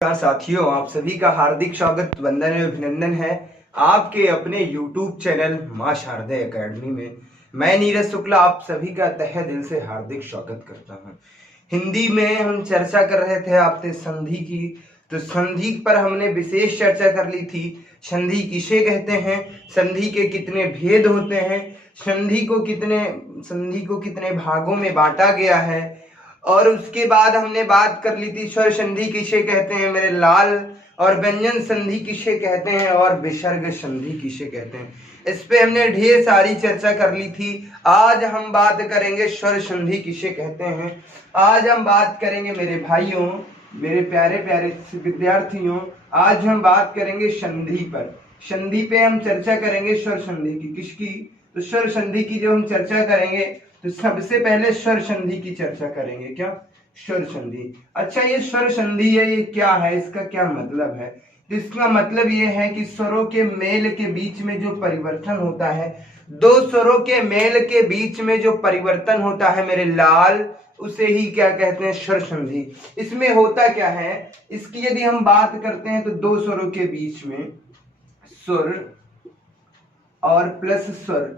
नमस्कार साथियों, आप सभी का हार्दिक स्वागत, वंदन एवं अभिनंदन है आपके अपने YouTube चैनल मां शारदे एकेडमी में। मैं नीरज शुक्ला आप सभी का तहे दिल से हार्दिक स्वागत करता हूं। हिंदी में हम चर्चा कर रहे थे आपसे संधि की, तो संधि पर हमने विशेष चर्चा कर ली थी। संधि किसे कहते हैं, संधि के कितने भेद होते हैं, संधि को कितने भागों में बांटा गया है, और उसके बाद हमने बात कर ली थी स्वर संधि किसे कहते हैं मेरे लाल, और व्यंजन संधि किसे कहते हैं, और विसर्ग संधि किसे कहते हैं। इस पे हमने ढेर सारी चर्चा कर ली थी। आज हम बात करेंगे स्वर संधि किसे कहते हैं। आज हम बात करेंगे मेरे भाइयों, मेरे प्यारे प्यारे विद्यार्थियों, आज हम बात करेंगे संधि पर। संधि पे हम चर्चा करेंगे स्वर संधि की। किसकी? तो स्वर संधि की जो हम चर्चा करेंगे तो सबसे पहले स्वर संधि की चर्चा करेंगे। क्या? स्वर संधि। अच्छा, ये स्वर संधि है, ये क्या है, इसका क्या मतलब है? तो इसका मतलब ये है कि स्वरों के मेल के बीच में जो परिवर्तन होता है, दो स्वरों के मेल के बीच में जो परिवर्तन होता है मेरे लाल, उसे ही क्या कहते हैं? स्वर संधि। इसमें होता क्या है, इसकी यदि हम बात करते हैं तो दो स्वरों के बीच में स्वर और प्लस स्वर,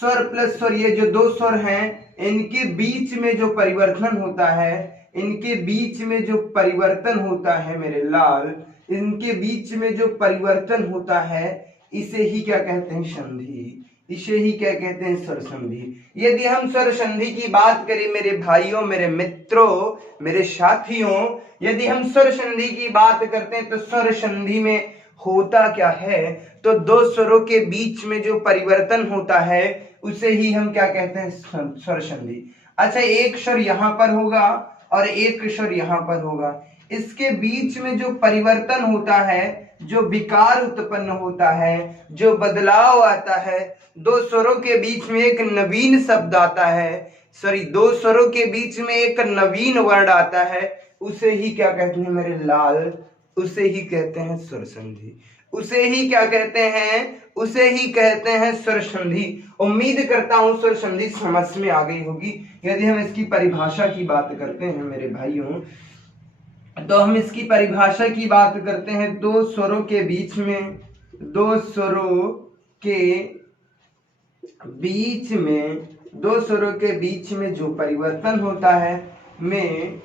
स्वर प्लस स्वर, ये जो दो स्वर हैं इनके बीच में जो परिवर्तन होता है, इनके बीच में जो परिवर्तन होता है मेरे लाल, इनके बीच में जो परिवर्तन होता है, इसे ही क्या कहते हैं? संधि। इसे ही क्या कहते हैं? स्वर संधि। यदि हम स्वर संधि की बात करें मेरे भाइयों, मेरे मित्रों, मेरे साथियों, यदि हम स्वर संधि की बात करते हैं तो स्वर संधि में होता क्या है, तो दो स्वरों के बीच में जो परिवर्तन होता है उसे ही हम क्या कहते हैं? स्वर संधि। अच्छा, एक स्वर यहां पर होगा और एक स्वर यहां पर होगा, इसके बीच में जो परिवर्तन होता है, जो विकार उत्पन्न होता है, जो बदलाव आता है, दो स्वरों के बीच में एक नवीन शब्द आता है, दो स्वरों के बीच में एक नवीन वर्ण आता है, उसे ही क्या कहते हैं मेरे लाल? उसे ही कहते हैं स्वर संधि। उसे ही क्या कहते हैं? उसे ही कहते हैं स्वर संधि। उम्मीद करता हूं स्वर संधि समझ में आ गई होगी। यदि हम इसकी परिभाषा की बात करते हैं मेरे भाइयों, तो हम इसकी परिभाषा की बात करते हैं, दो स्वरों के बीच में, दो स्वरों के बीच में, दो स्वरों के बीच में जो परिवर्तन होता है, में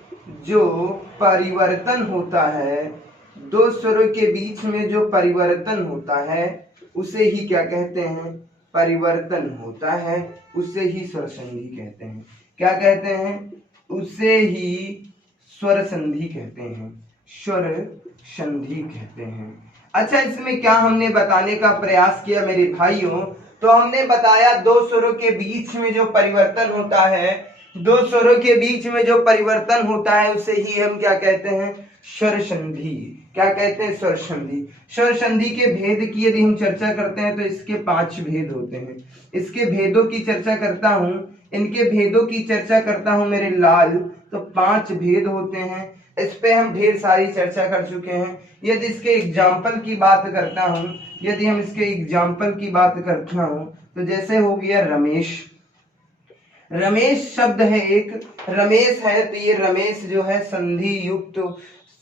जो परिवर्तन होता है, दो स्वरों के बीच में जो परिवर्तन होता है उसे ही क्या कहते हैं? परिवर्तन होता है, उसे ही स्वर संधि कहते हैं। क्या कहते हैं? उसे ही स्वर संधि कहते हैं, स्वर संधि कहते हैं। अच्छा, इसमें क्या हमने बताने का प्रयास किया मेरे भाइयों, तो हमने बताया दो स्वरों के बीच में जो परिवर्तन होता है, दो स्वरों के बीच में जो परिवर्तन होता है उसे ही हम क्या कहते हैं? स्वर संधि। क्या कहते हैं? स्वर संधि। स्वर संधि के भेद की यदि हम चर्चा करते हैं तो इसके 5 भेद होते हैं। इसके भेदों की चर्चा करता हूं, इनके भेदों की चर्चा करता हूं मेरे लाल, तो 5 भेद होते हैं। इस पे हम ढेर सारी चर्चा कर चुके हैं। यदि इसके एग्जाम्पल की बात करता हूं, यदि हम इसके एग्जाम्पल की बात करता हूं, तो जैसे हो गया रमेश। रमेश शब्द है एक, रमेश है, तो ये रमेश जो है संधि युक्त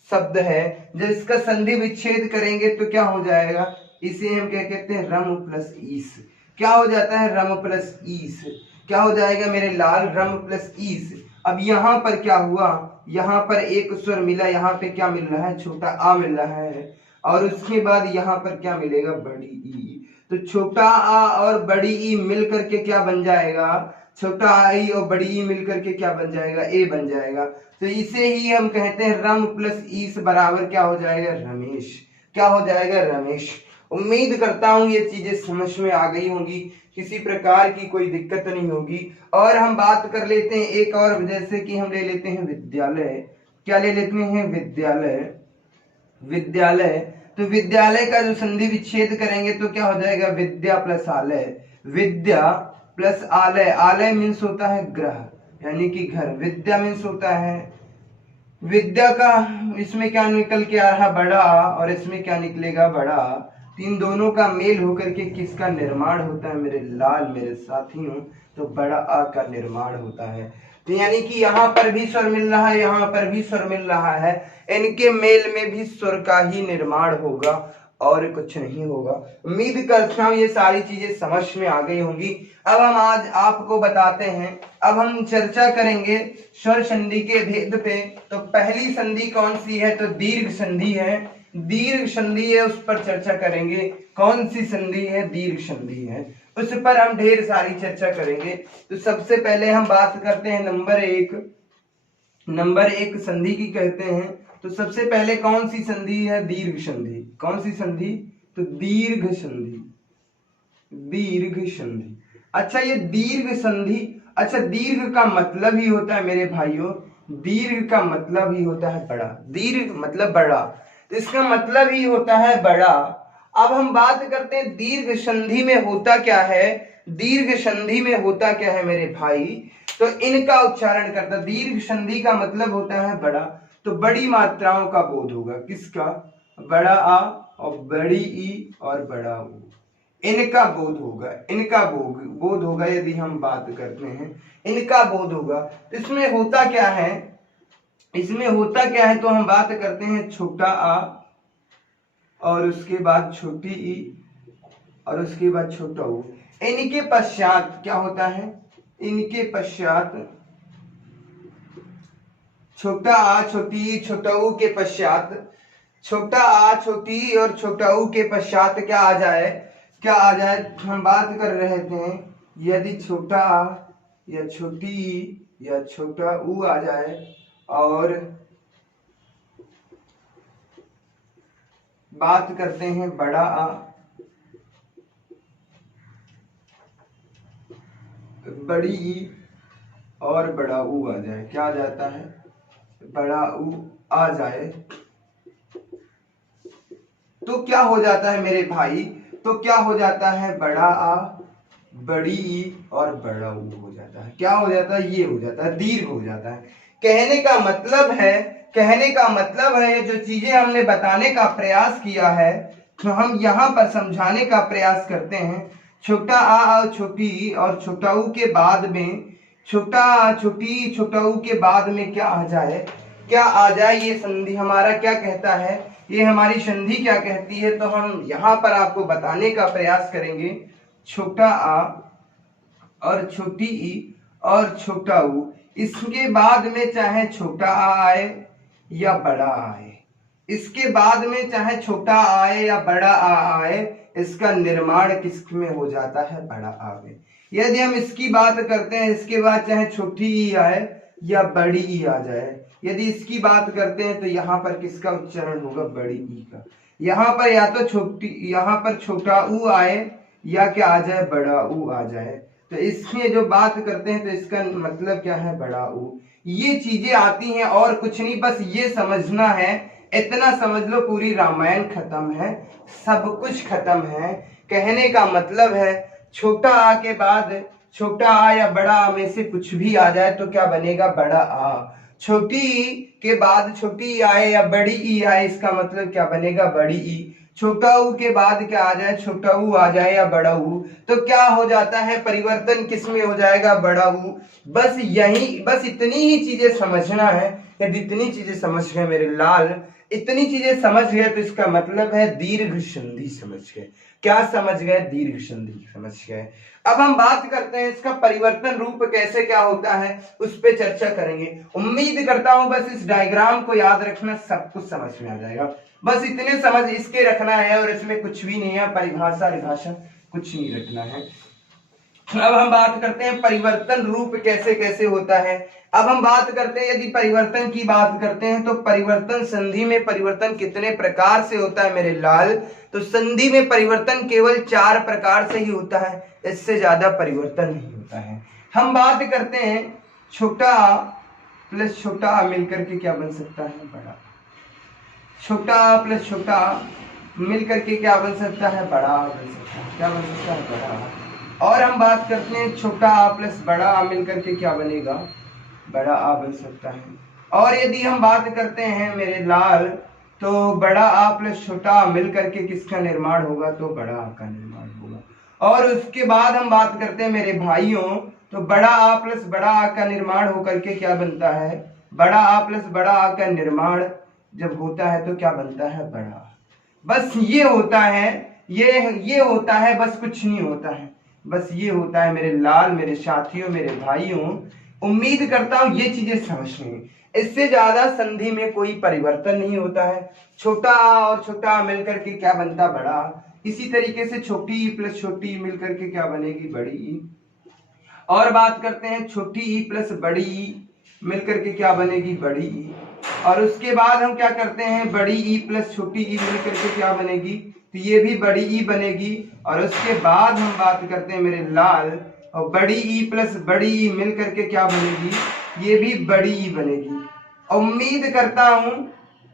शब्द है। जब इसका संधि विच्छेद करेंगे तो क्या हो जाएगा? इसे हम क्या कहते हैं? रम प्लस ईस। क्या हो जाता है? रम प्लस ईस। क्या हो जाएगा मेरे लाल? रम प्लस ईस। अब यहाँ पर क्या हुआ? यहाँ पर एक स्वर मिला, यहाँ पे क्या मिल रहा है? छोटा आ मिल रहा है, और उसके बाद यहाँ पर क्या मिलेगा? बड़ी ई। तो छोटा आ और बड़ी ई मिल करके क्या बन जाएगा? छोटा आई और बड़ी ई मिल करके क्या बन जाएगा? ए बन जाएगा। तो इसे ही हम कहते हैं रम प्लस ईस बराबर क्या हो जाएगा? रमेश। क्या हो जाएगा? रमेश। उम्मीद करता हूं ये चीजें समझ में आ गई होंगी, किसी प्रकार की कोई दिक्कत नहीं होगी। और हम बात कर लेते हैं एक और, जैसे कि हम ले लेते हैं विद्यालय। क्या ले लेते हैं? विद्यालय। विद्यालय, तो विद्यालय का जो संधि विच्छेद करेंगे तो क्या हो जाएगा? विद्या प्लस आलय। विद्या प्लस आलय। आलय मीन्स होता है ग्रह, यानी कि घर। विद्या मीन्स होता है विद्या का, इसमें क्या निकल के आ रहा? बड़ा, और इसमें क्या निकलेगा? बड़ा। इन दोनों का मेल होकर के किसका निर्माण होता है मेरे लाल, मेरे साथियों? तो बड़ा आ का निर्माण होता है। तो यानी कि यहाँ पर भी स्वर मिल रहा है, यहाँ पर भी स्वर मिल रहा है, इनके मेल में भी स्वर का ही निर्माण होगा और कुछ नहीं होगा। उम्मीद करता हूँ ये सारी चीजें समझ में आ गई होंगी। अब हम आज आपको बताते हैं, अब हम चर्चा करेंगे स्वर संधि के भेद पे। तो पहली संधि कौन सी है? तो दीर्घ संधि है। दीर्घ संधि है, उस पर चर्चा करेंगे। कौन सी संधि है? दीर्घ संधि है, उस पर हम ढेर सारी चर्चा करेंगे। तो सबसे पहले हम बात करते हैं नंबर एक संधि की कहते हैं। तो सबसे पहले कौन सी संधि है? दीर्घ संधि। कौन सी संधि? तो दीर्घ संधि। दीर्घ संधि। अच्छा, ये दीर्घ संधि, अच्छा दीर्घ का मतलब ही होता है मेरे भाइयों, दीर्घ का मतलब ही होता है बड़ा। दीर्घ मतलब बड़ा, तो इसका मतलब ही होता है बड़ा। अब हम बात करते हैं दीर्घ संधि में होता क्या है। दीर्घ संधि में होता क्या है मेरे भाई? तो इनका उच्चारण करता, दीर्घ संधि का मतलब होता है बड़ा। तो बड़ी मात्राओं का बोध होगा। किसका? बड़ा आ और बड़ी ई और बड़ा ऊ, इनका बोध होगा। इनका बोध होगा। यदि हम बात करते हैं इनका बोध होगा, तो इसमें होता क्या है? इसमें होता क्या है? तो हम बात करते हैं छोटा आ और उसके बाद छोटी ई और उसके बाद छोटा ऊ। इनके पश्चात क्या होता है? इनके पश्चात छोटा आ छोटी ई छोटा ऊ के पश्चात, छोटा आ छोटी ई और छोटा ऊ के पश्चात क्या आ जाए? क्या आ जाए? हम बात कर रहे थे, यदि छोटा आ या छोटी ई या छोटा ऊ आ जाए और बात करते हैं बड़ा आ, बड़ी ई और बड़ा ऊ आ जाए, क्या आ जाता है? बड़ा ऊ आ जाए, तो क्या हो जाता है मेरे भाई? तो क्या हो जाता है? बड़ा आ, बड़ी ई और बड़ा ऊ हो जाता है। क्या हो जाता है? ये हो जाता है, दीर्घ हो जाता है। कहने का मतलब है, कहने का मतलब है जो चीजें हमने बताने का प्रयास किया है, तो हम यहाँ पर समझाने का प्रयास करते हैं। छोटा आ और छोटी ई और छोटा ऊ के बाद में, छोटा आ छोटी ई छोटा ऊ के बाद में क्या आ जाए? क्या आ जाए? ये संधि हमारा क्या कहता है? ये हमारी संधि क्या कहती है? तो हम यहाँ पर आपको बताने का प्रयास करेंगे। छोटा आ और छोटी ई और छोटा ऊ, इसके बाद में चाहे छोटा आ आए या बड़ा आए, इसके बाद में चाहे छोटा आए या बड़ा आ आए, इसका निर्माण किस में हो जाता है? बड़ा आ में। यदि हम इसकी बात करते हैं, इसके बाद चाहे छोटी ई आए या बड़ी ई आ जाए, यदि इसकी बात करते हैं तो यहाँ पर किसका उच्चारण होगा? बड़ी ई का। यहाँ पर या तो छोटी, यहाँ पर छोटा ऊ आए या क्या आ जाए? बड़ा ऊ आ जाए। तो इसमें जो बात करते हैं तो इसका मतलब क्या है? बड़ा ऊ। ये चीजें आती हैं और कुछ नहीं, बस ये समझना है। इतना समझ लो, पूरी रामायण खत्म है, सब कुछ खत्म है। कहने का मतलब है छोटा आ के बाद छोटा आ या बड़ा आ में से कुछ भी आ जाए तो क्या बनेगा? बड़ा आ। छोटी ई के बाद छोटी ई आए या बड़ी ई आए, इसका मतलब क्या बनेगा? बड़ी ई। छोटा ऊ के बाद क्या आ जाए? छोटा ऊ आ जाए या बड़ा ऊ, तो क्या हो जाता है? परिवर्तन किस में हो जाएगा? बड़ा ऊ। बस यही, बस इतनी ही चीजें समझना है। यदि इतनी चीजें समझ गए मेरे लाल, इतनी चीजें समझ गए, तो इसका मतलब है दीर्घ संधि समझ गए। क्या समझ गए? दीर्घ संधि समझ गए। अब हम बात करते हैं इसका परिवर्तन रूप कैसे क्या होता है, उस पर चर्चा करेंगे। उम्मीद करता हूं बस इस डायग्राम को याद रखना, सब कुछ समझ में आ जाएगा। बस इतने समझ इसके रखना है और इसमें कुछ भी नहीं है, परिभाषा विभाषा कुछ नहीं रखना है। अब हम बात करते हैं परिवर्तन रूप कैसे कैसे होता है। अब हम बात करते हैं, यदि परिवर्तन की बात करते हैं तो परिवर्तन संधि में परिवर्तन कितने प्रकार से होता है मेरे लाल? तो संधि में परिवर्तन केवल 4 प्रकार से ही होता है, इससे ज्यादा परिवर्तन नहीं होता है। हम बात करते हैं छोटा आ प्लस छोटा आ मिलकर के क्या बन सकता है? बड़ा। छोटा आ प्लस छोटा आ मिलकर के क्या बन सकता है? बड़ा आ बन सकता है। क्या बन सकता है? बड़ा आ। और हम बात करते हैं छोटा आ प्लस बड़ा आ मिलकर के क्या बनेगा? बड़ा आ बन सकता है। और यदि हम बात करते हैं मेरे लाल, तो बड़ा आ प्लस छोटा आ मिलकर के किसका निर्माण होगा? तो बड़ा आ का निर्माण होगा। और उसके बाद हम बात करते हैं मेरे भाइयों, तो बड़ा आ प्लस बड़ा आ का निर्माण होकर के क्या बनता है, बड़ा आ प्लस बड़ा आ का निर्माण जब होता है तो क्या बनता है, बड़ा। बस ये होता है, ये होता है, बस कुछ नहीं होता है, बस ये होता है मेरे लाल, मेरे साथियों, मेरे भाइयों। उम्मीद करता हूं ये चीजें समझ में, इससे ज्यादा संधि में कोई परिवर्तन नहीं होता है। छोटा आ और छोटा आ मिलकर के क्या बनता, बड़ा। इसी तरीके से छोटी ई प्लस छोटी ई मिलकर के क्या बनेगी, बड़ी ई। और बात करते हैं छोटी ई प्लस बड़ी ई मिलकर के क्या बनेगी, बड़ी ई। और उसके बाद हम क्या करते हैं, बड़ी ई प्लस छोटी ई मिलकर के क्या बनेगी, तो ये भी बड़ी ई बनेगी। और उसके बाद हम बात करते हैं मेरे लाल, और बड़ी ई प्लस बड़ी ई मिलकर के क्या बनेगी, ये भी बड़ी ई बनेगी। उम्मीद करता हूं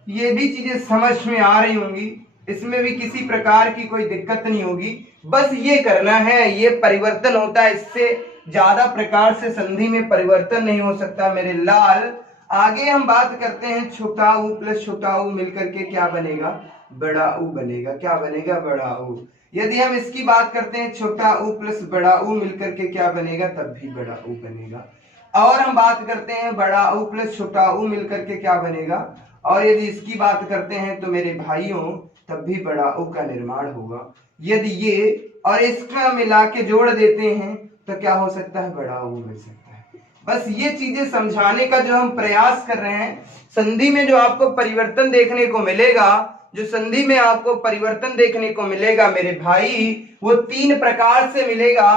ये भी चीजें समझ में आ रही होंगी, इसमें भी किसी प्रकार की कोई दिक्कत नहीं होगी। बस ये करना है, ये परिवर्तन होता है, इससे ज्यादा प्रकार से संधि में परिवर्तन नहीं हो सकता मेरे लाल। आगे हम बात करते हैं छोटा ऊ प्लस छोटा ऊ मिलकर के क्या बनेगा, बड़ा ऊ बनेगा। क्या बनेगा, बड़ा ऊ। यदि हम इसकी बात करते हैं छोटा ऊ प्लस बड़ा ऊ मिलकर के क्या बनेगा, तब भी बड़ा ऊ बनेगा। और हम बात करते हैं बड़ा ऊ प्लस छोटा ऊ मिलकर के क्या बनेगा, और यदि इसकी बात करते हैं तो मेरे भाइयों तब भी बड़ा ऊ का निर्माण होगा। यदि ये और इसका मिला के जोड़ देते हैं तो क्या हो सकता है, बड़ा ऊ मिल सकता है। बस ये चीजें समझाने का जो हम प्रयास कर रहे हैं। संधि में जो आपको परिवर्तन देखने को मिलेगा, जो संधि में आपको परिवर्तन देखने को मिलेगा मेरे भाई, वो 3 प्रकार से मिलेगा।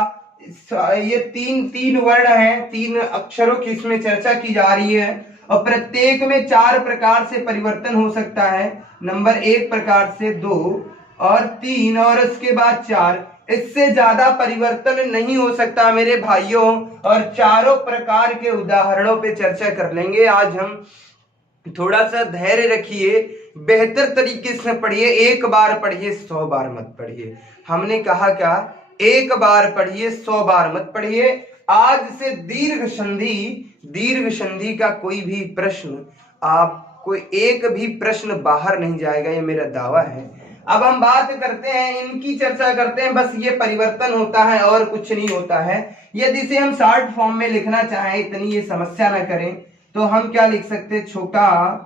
ये तीन वर्ण हैं, 3 अक्षरों की इसमें चर्चा की जा रही है, और प्रत्येक में 4 प्रकार से परिवर्तन हो सकता है। नंबर 1 प्रकार से, 2 और 3 और उसके बाद 4। इससे ज्यादा परिवर्तन नहीं हो सकता मेरे भाइयों। और चारों प्रकार के उदाहरणों पे चर्चा कर लेंगे आज हम। थोड़ा सा धैर्य रखिए, बेहतर तरीके से पढ़िए। एक बार पढ़िए, 100 बार मत पढ़िए। हमने कहा क्या, एक बार पढ़िए, 100 बार मत पढ़िए। आज से दीर्घ संधि का कोई भी प्रश्न, आप कोई एक भी प्रश्न बाहर नहीं जाएगा, ये मेरा दावा है। अब हम बात करते हैं, इनकी चर्चा करते हैं। बस ये परिवर्तन होता है और कुछ नहीं होता है। यदि इसे हम शॉर्ट फॉर्म में लिखना चाहें, इतनी ये समस्या ना करें, तो हम क्या लिख सकते हैं, छोटा आ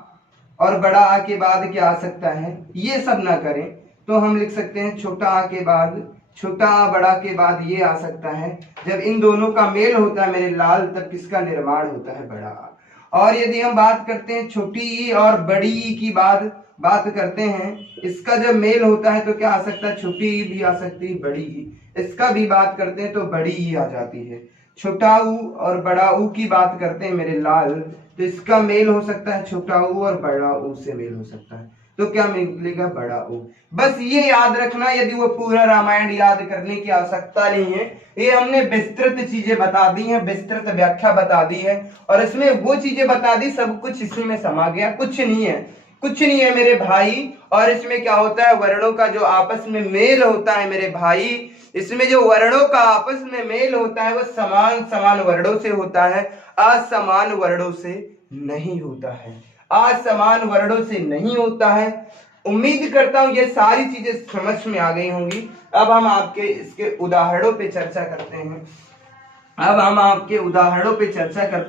और बड़ा आ के बाद क्या आ सकता है, ये सब ना करें तो हम लिख सकते हैं छोटा आ के बाद, छोटा आ बड़ा के बाद ये आ सकता है। जब इन दोनों का मेल होता है मेरे लाल, तब किसका निर्माण होता है, बड़ा आ। और यदि हम बात करते हैं छोटी ई और बड़ी ई की बात करते हैं, इसका जब मेल होता है तो क्या आ सकता है, छोटी ई भी आ सकती है, बड़ी ई। इसका भी बात करते हैं तो बड़ी ई आ जाती है। छोटा ऊ और बड़ा ऊ की बात करते हैं मेरे लाल, तो इसका मेल हो सकता है छोटा ऊ और बड़ा ऊ से मेल हो सकता है, तो क्या मिलेगा, बड़ा ऊ। बस ये याद रखना। यदि वो पूरा रामायण याद करने की आवश्यकता नहीं है, ये हमने विस्तृत चीजें बता दी हैं, विस्तृत व्याख्या बता दी है, और इसमें वो चीजें बता दी, सब कुछ इसी में समा गया, कुछ नहीं है, कुछ नहीं है मेरे भाई। और इसमें क्या होता है, वर्णों का जो आपस में मेल होता है मेरे भाई, इसमें जो वर्णों का आपस में मेल होता है वो समान वर्णों से होता है, असमान वर्णों से नहीं होता है, असमान वर्णों से नहीं होता है। उम्मीद करता हूं ये सारी चीजें समझ में आ गई होंगी। अब हम आपके इसके उदाहरणों पे चर्चा करते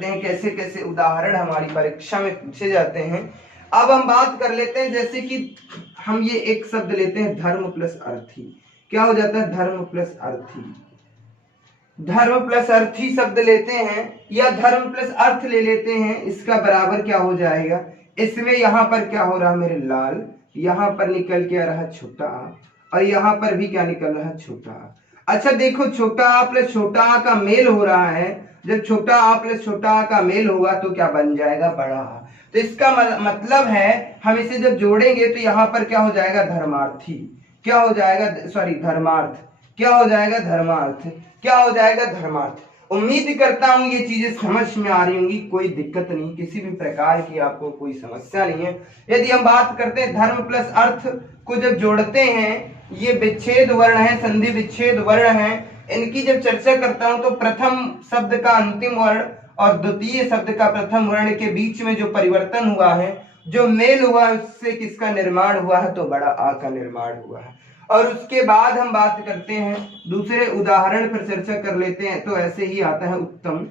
हैं। कैसे कैसे उदाहरण हमारी परीक्षा में पूछे जाते हैं। अब हम बात कर लेते हैं, जैसे कि हम ये एक शब्द लेते हैं, धर्म प्लस अर्थी। क्या हो जाता है, धर्म प्लस अर्थी। धर्म प्लस अर्थी शब्द लेते हैं, या धर्म प्लस अर्थ ले लेते हैं, इसका बराबर क्या हो जाएगा, इसमें यहां पर क्या हो रहा मेरे लाल, यहां पर निकल के आ रहा छोटा आ, और यहां पर भी क्या निकल रहा, छोटा आ। अच्छा देखो, छोटा आ प्लस छोटा आ का मेल हो रहा है। जब छोटा आ प्लस छोटा आ का मेल होगा तो क्या बन जाएगा, बड़ा आ। तो इसका मतलब है, हम इसे जब जोड़ेंगे तो यहाँ पर क्या हो जाएगा, धर्मार्थी। क्या हो जाएगा, सॉरी धर्मार्थ। क्या हो जाएगा, धर्मार्थ। क्या हो जाएगा, धर्मार्थ। उम्मीद करता हूं ये चीजें समझ में आ रही होंगी, कोई दिक्कत नहीं, किसी भी प्रकार की आपको कोई समस्या नहीं है। यदि हम बात करते हैं धर्म प्लस अर्थ को जब जोड़ते हैं, ये विच्छेद वर्ण है, संधि विच्छेद वर्ण है, इनकी जब चर्चा करता हूं तो प्रथम शब्द का अंतिम वर्ण और द्वितीय शब्द का प्रथम वर्ण के बीच में जो परिवर्तन हुआ है, जो मेल हुआ है, उससे किसका निर्माण हुआ है, तो बड़ा आ का निर्माण हुआ है। और उसके बाद हम बात करते हैं दूसरे उदाहरण पर चर्चा कर लेते हैं। तो ऐसे ही आता है उत्तम।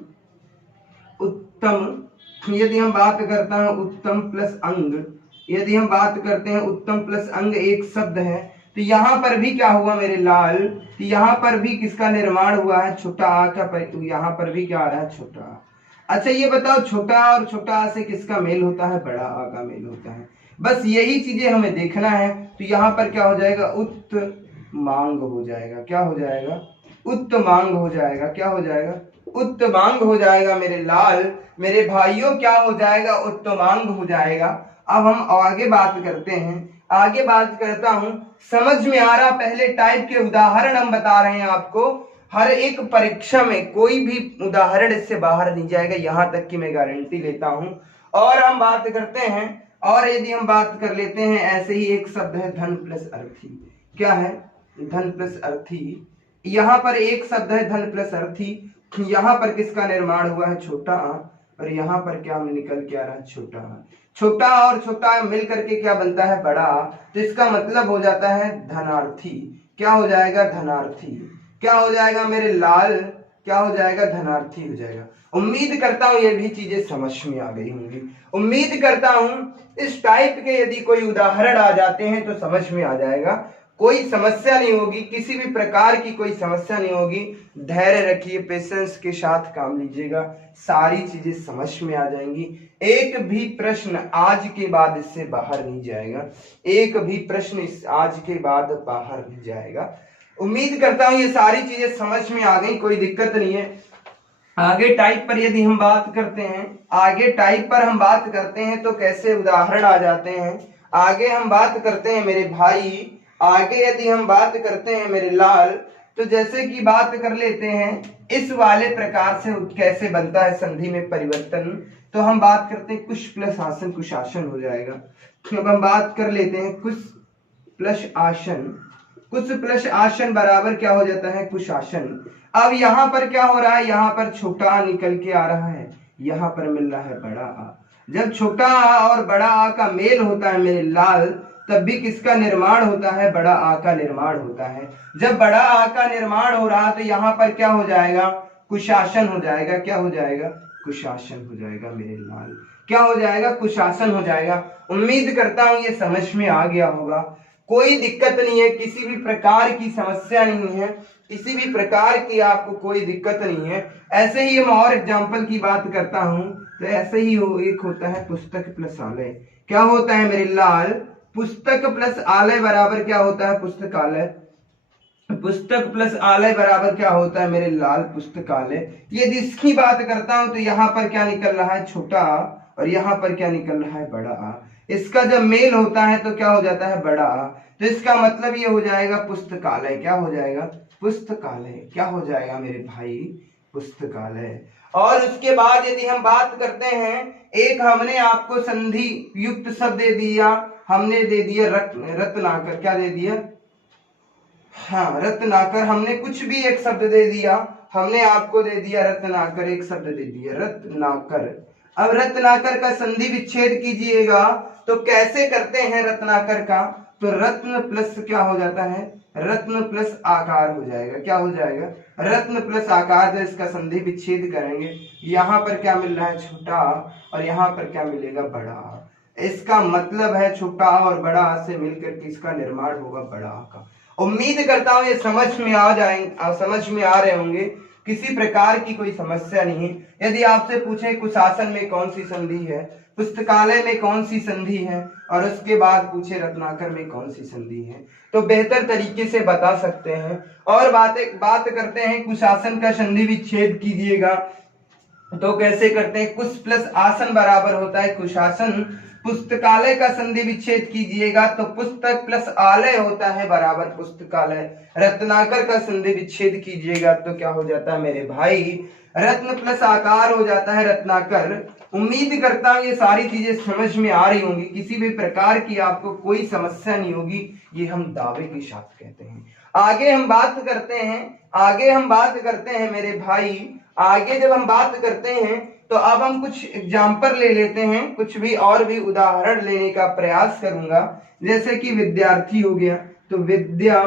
उत्तम यदि हम बात करते हैं उत्तम प्लस अंग, यदि हम बात करते हैं उत्तम प्लस अंग एक शब्द है, तो यहाँ पर भी क्या हुआ मेरे लाल, तो यहाँ पर भी किसका निर्माण हुआ है, छोटा आ का, तो यहाँ पर भी क्या आ रहा है, छोटा आ। अच्छा ये बताओ छोटा और छोटा आ से किसका मेल होता है, बड़ा आ का मेल होता है। बस यही चीजें हमें देखना है। तो यहाँ पर क्या हो जाएगा, उत्तमांग हो जाएगा। क्या हो जाएगा, उत्तमांग हो जाएगा। क्या हो जाएगा, उत्तमांग हो जाएगा मेरे लाल, मेरे भाइयों क्या हो जाएगा, उत्तमांग हो जाएगा। अब हम आगे बात करते हैं, आगे बात करता हूं। समझ में आ रहा, पहले टाइप के उदाहरण हम बता रहे हैं आपको। हर एक परीक्षा में कोई भी उदाहरण इससे बाहर नहीं जाएगा, यहां तक कि मैं गारंटी लेता हूं। और हम बात करते हैं, और यदि हम बात कर लेते हैं, ऐसे ही एक शब्द है धन प्लस अर्थी। क्या है, धन प्लस अर्थी। यहाँ पर एक शब्द है धन प्लस अर्थी। यहाँ पर किसका निर्माण हुआ है, छोटा आ, और यहाँ पर क्या निकल के आ रहा है, छोटा आ। छोटा और छोटा मिल करके क्या बनता है, बड़ा। तो इसका मतलब हो जाता है धनार्थी। क्या हो जाएगा, धनार्थी। क्या हो जाएगा मेरे लाल, क्या हो जाएगा, धनार्थी हो जाएगा। उम्मीद करता हूं ये भी चीजें समझ में आ गई होंगी। उम्मीद करता हूं इस टाइप के यदि कोई उदाहरण आ जाते हैं तो समझ में आ जाएगा, कोई समस्या नहीं होगी, किसी भी प्रकार की कोई समस्या नहीं होगी। धैर्य रखिए, पेशेंस के साथ काम लीजिएगा, सारी चीजें समझ में आ जाएंगी। एक भी प्रश्न आज के बाद इससे बाहर नहीं जाएगा, एक भी प्रश्न इस आज के बाद बाहर नहीं जाएगा। उम्मीद करता हूं ये सारी चीजें समझ में आ गई, कोई दिक्कत नहीं है। आगे टाइप पर यदि हम बात करते हैं, आगे टाइप पर हम बात करते हैं तो कैसे उदाहरण आ जाते हैं। आगे हम बात करते हैं मेरे भाई, आगे यदि हम बात करते हैं मेरे लाल, तो जैसे कि बात कर लेते हैं इस वाले प्रकार से कैसे बनता है संधि में परिवर्तन। तो हम बात करते हैं कुश प्लस आसन, कुशासन हो जाएगा। अब हम बात कर लेते हैं कुश प्लस आसन, कुश प्लस आसन बराबर क्या हो जाता है, कुशासन। अब यहाँ पर क्या हो रहा है, यहाँ पर छोटा आ निकल के आ रहा है, यहाँ पर मिल रहा है बड़ा आ। जब छोटा आ और बड़ा आ का मेल होता है मेरे लाल, तब भी किसका निर्माण होता है, बड़ा आ का निर्माण होता है। जब बड़ा आ का निर्माण हो रहा तो यहाँ पर क्या हो जाएगा, कुशासन हो जाएगा। क्या हो जाएगा, कुशासन हो जाएगा मेरे लाल। क्या हो जाएगा, कुशासन हो जाएगा। उम्मीद करता हूं ये समझ में आ गया होगा, कोई दिक्कत नहीं है, किसी भी प्रकार की समस्या नहीं है, किसी भी प्रकार की आपको कोई दिक्कत नहीं है। ऐसे ही हम और एग्जाम्पल की बात करता हूं, तो ऐसे ही एक होता है पुस्तक प्लस आलय। क्या होता है मेरे लाल, पुस्तक प्लस आलय बराबर क्या होता है, पुस्तकालय। पुस्तक प्लस आलय बराबर क्या होता है मेरे लाल, पुस्तकालय। यदि इसकी बात करता हूं तो यहाँ पर क्या निकल रहा है, छोटा आ, और यहाँ पर क्या निकल रहा है, बड़ा आ। इसका जब मेल होता है तो क्या हो जाता है, बड़ा आ। तो इसका मतलब ये हो जाएगा पुस्तकालय। क्या हो जाएगा, पुस्तकालय। क्या हो जाएगा मेरे भाई, पुस्तकालय। और उसके बाद यदि हम बात करते हैं, एक हमने आपको संधि युक्त शब्द दे दिया, हमने दे दिया रत्नाकर। क्या दे दिया, हाँ रत्नाकर। हमने कुछ भी एक शब्द दे दिया, हमने आपको दे दिया रत्नाकर, एक शब्द दे दिया रत्नाकर। अब रत्नाकर का संधि विच्छेद कीजिएगा तो कैसे करते हैं रत्नाकर का, तो रत्न प्लस क्या हो जाता है, रत्न प्लस आकार हो जाएगा। क्या हो जाएगा, रत्न प्लस आकार। जो इसका संधि विच्छेद करेंगे, यहाँ पर क्या मिल रहा है, छोटा, और यहाँ पर क्या मिलेगा, बड़ा। इसका मतलब है छोटा और बड़ा से मिलकर के इसका निर्माण होगा बड़ा का। उम्मीद करता हूं ये समझ में आ जाएंगे, समझ में आ रहे होंगे, किसी प्रकार की कोई समस्या नहीं है। यदि आपसे पूछे कुशासन में कौन सी संधि है, पुस्तकालय में कौन सी संधि है, और उसके बाद पूछे रत्नाकर में कौन सी संधि है, तो बेहतर तरीके से बता सकते हैं। और बात करते हैं कुशासन का संधि विच्छेद कीजिएगा तो कैसे करते हैं, कुश प्लस आसन बराबर होता है कुशासन। पुस्तकालय का संधि विच्छेद कीजिएगा तो पुस्तक प्लस आलय होता है बराबर पुस्तकालय। रत्नाकर का संधि विच्छेद कीजिएगा तो क्या हो जाता है मेरे भाई, रत्न प्लस आकार हो जाता है रत्नाकर। उम्मीद करता हूं ये सारी चीजें समझ में आ रही होंगी, किसी भी प्रकार की आपको कोई समस्या नहीं होगी, ये हम दावे के साथ कहते हैं। आगे हम बात करते हैं, आगे हम बात करते हैं मेरे भाई, आगे जब हम बात करते हैं तो अब हम कुछ एग्जाम्पल ले लेते हैं, कुछ भी और भी उदाहरण लेने का प्रयास करूंगा। जैसे कि विद्यार्थी हो गया, तो विद्या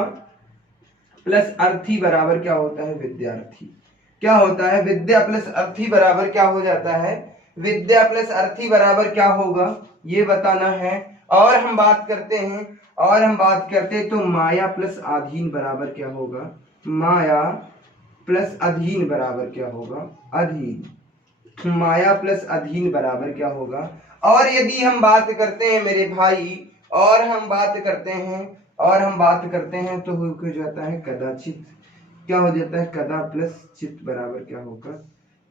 प्लस अर्थी बराबर क्या होता है? विद्यार्थी। क्या होता है? विद्या प्लस अर्थी बराबर क्या हो जाता है? विद्या प्लस अर्थी बराबर क्या होगा ये बताना है। और हम बात करते हैं तो माया प्लस अधीन बराबर क्या होगा? माया प्लस अधीन बराबर क्या होगा? अधीन। माया प्लस अधीन बराबर क्या होगा? और यदि हम बात करते हैं मेरे भाई, और हम बात करते हैं तो हो जाता है कदाचित। क्या हो जाता है? कदा प्लस चित बराबर क्या होगा?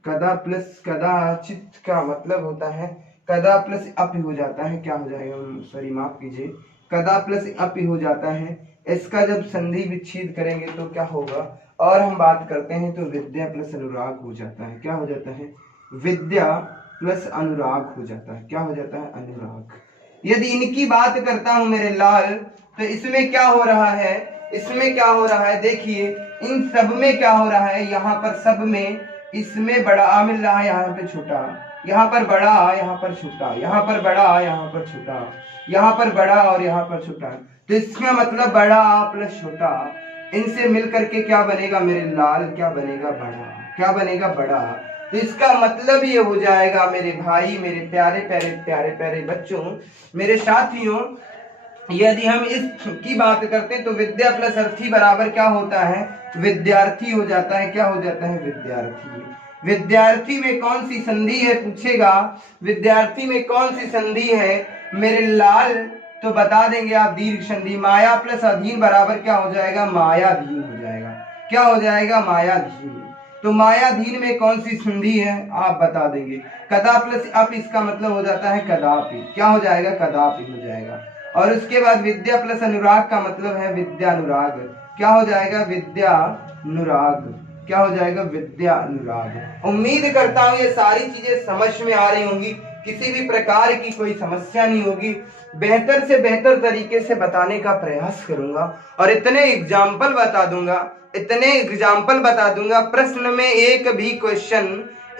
कदा प्लस कदाचित का मतलब होता है कदा प्लस अप हो जाता है। क्या हो जाएगा? सॉरी माफ कीजिए, कदा प्लस अप हो जाता है। इसका जब संधि विच्छेद करेंगे तो क्या होगा? और हम बात करते हैं तो विद्या प्लस अनुराग हो जाता है। क्या हो जाता है? विद्या प्लस अनुराग हो जाता है। क्या हो जाता है? अनुराग। यदि इनकी बात करता हूं मेरे लाल, तो इसमें क्या हो रहा है? देखिए इन सब में क्या हो रहा है? यहाँ पर सब में इसमें बड़ा आ मिल रहा है, यहाँ पे छोटा, यहाँ पर बड़ा, यहाँ पर छोटा, यहाँ पर बड़ा, यहाँ पर छोटा, यहाँ पर बड़ा और यहाँ पर छोटा। तो इसका मतलब बड़ा आ प्लस छोटा, इनसे मिलकर के क्या बनेगा मेरे लाल? क्या बनेगा? बड़ा। क्या बनेगा? बड़ा। तो इसका मतलब ये हो जाएगा मेरे भाई, मेरे प्यारे प्यारे प्यारे प्यारे बच्चों, मेरे साथियों, यदि हम इसकी बात करते हैं तो विद्या प्लस अर्थी बराबर क्या होता है? विद्यार्थी हो जाता है। क्या हो जाता है? विद्यार्थी। विद्यार्थी में कौन सी संधि है पूछेगा? विद्यार्थी में कौन सी संधि है मेरे लाल? तो बता देंगे आप, दीर्घ संधि। माया प्लस अधीन बराबर क्या हो जाएगा? मायाधीन हो जाएगा। क्या हो जाएगा? मायाधीन। तो मायाधीन में कौन सी संधि है आप बता देंगे। कदा प्लस अप, इसका मतलब हो जाता है कदापि। क्या हो जाएगा? कदापि हो जाएगा। और उसके बाद विद्या प्लस अनुराग का मतलब है विद्यानुराग। क्या हो जाएगा? विद्यानुराग। क्या हो जाएगा? विद्यानुराग। उम्मीद करता हूं ये सारी चीजें समझ में आ रही होंगी, किसी भी प्रकार की कोई समस्या नहीं होगी। बेहतर से बेहतर तरीके से बताने का प्रयास करूंगा और इतने एग्जाम्पल बता दूंगा, प्रश्न में एक भी क्वेश्चन,